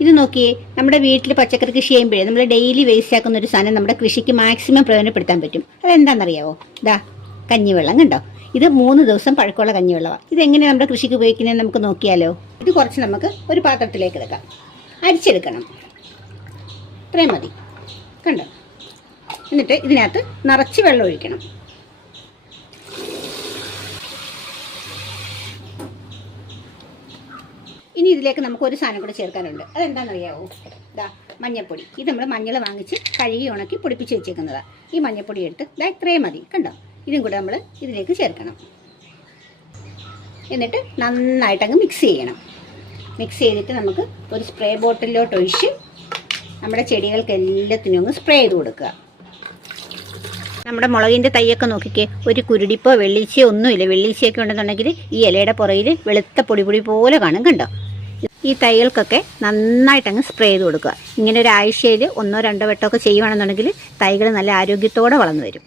ഇത് നോക്കിയേ നമ്മുടെ വീട്ടിൽ പച്ചക്കറി കൃഷി ചെയ്യുമ്പോഴേ നമ്മൾ ഡെയിലി വേസ്റ്റ് ആക്കുന്ന ഒരു സാധനം നമ്മുടെ കൃഷിക്ക് മാക്സിമം പ്രയോജനപ്പെടുത്താൻ പറ്റും. അതെന്താണെന്നറിയാവോ? ഇതാ കഞ്ഞിവെള്ളം കണ്ടോ? ഇത് മൂന്ന് ദിവസം പഴക്കമുള്ള കഞ്ഞിവെള്ളമാണ് ഇതെങ്ങനെ നമ്മുടെ കൃഷിക്ക് ഉപയോഗിക്കുന്നത് നമുക്ക് നോക്കിയാലോ? ഇത് കുറച്ച് നമുക്ക് ഒരു പാത്രത്തിലേക്ക് എടുക്കാം. അരിച്ചെടുക്കണം. ഇത്രയും മതി. കണ്ടോ? എന്നിട്ട് ഇതിനകത്ത് നിറച്ച് വെള്ളം ഒഴിക്കണം. ഇനി ഇതിലേക്ക് നമുക്ക് ഒരു സാധനം കൂടെ ചേർക്കാനുണ്ട്. അതെന്താണെന്നറിയാവോ? ഇതാ മഞ്ഞൾപ്പൊടി ഇത് നമ്മൾ മഞ്ഞൾ വാങ്ങിച്ച് കഴുകി ഉണക്കി പൊടിപ്പിച്ച് വെച്ചേക്കുന്നതാണ് ഈ മഞ്ഞൾപ്പൊടി എടുത്ത് ഇതാ ഇത്രയും മതി കണ്ടോ? ഇതും കൂടെ നമ്മൾ ഇതിലേക്ക് ചേർക്കണം. എന്നിട്ട് നന്നായിട്ടങ്ങ് മിക്സ് ചെയ്യണം. മിക്സ് ചെയ്തിട്ട് നമുക്ക് ഒരു സ്പ്രേ ബോട്ടിലോട്ട് ഒഴിച്ച് നമ്മുടെ ചെടികൾക്ക് എല്ലാത്തിനും ഒന്ന് സ്പ്രേ ചെയ്ത് കൊടുക്കുക. നമ്മുടെ മുളകിന്റെ തൈയൊക്കെ നോക്കിക്കേ ഒരു കുരുടിപ്പോ വെള്ളീച്ചയോ ഒന്നുമില്ല. വെള്ളീച്ചയൊക്കെ ഉണ്ടെന്നുണ്ടെങ്കിൽ ഈ ഇലയുടെ പുറകിൽ വെളുത്ത പൊടി പൊടി പോലെ കാണും കണ്ടോ? ഈ തൈകൾക്കൊക്കെ നന്നായിട്ട് അങ്ങ് സ്പ്രേ ചെയ്ത് കൊടുക്കുക. ഇങ്ങനെ ഒരു ആഴ്ചയിൽ ഒന്നോ രണ്ടോ വട്ടമൊക്കെ ചെയ്യുകയാണെന്നുണ്ടെങ്കിൽ തൈകൾ നല്ല ആരോഗ്യത്തോടെ വളർന്നു വരും.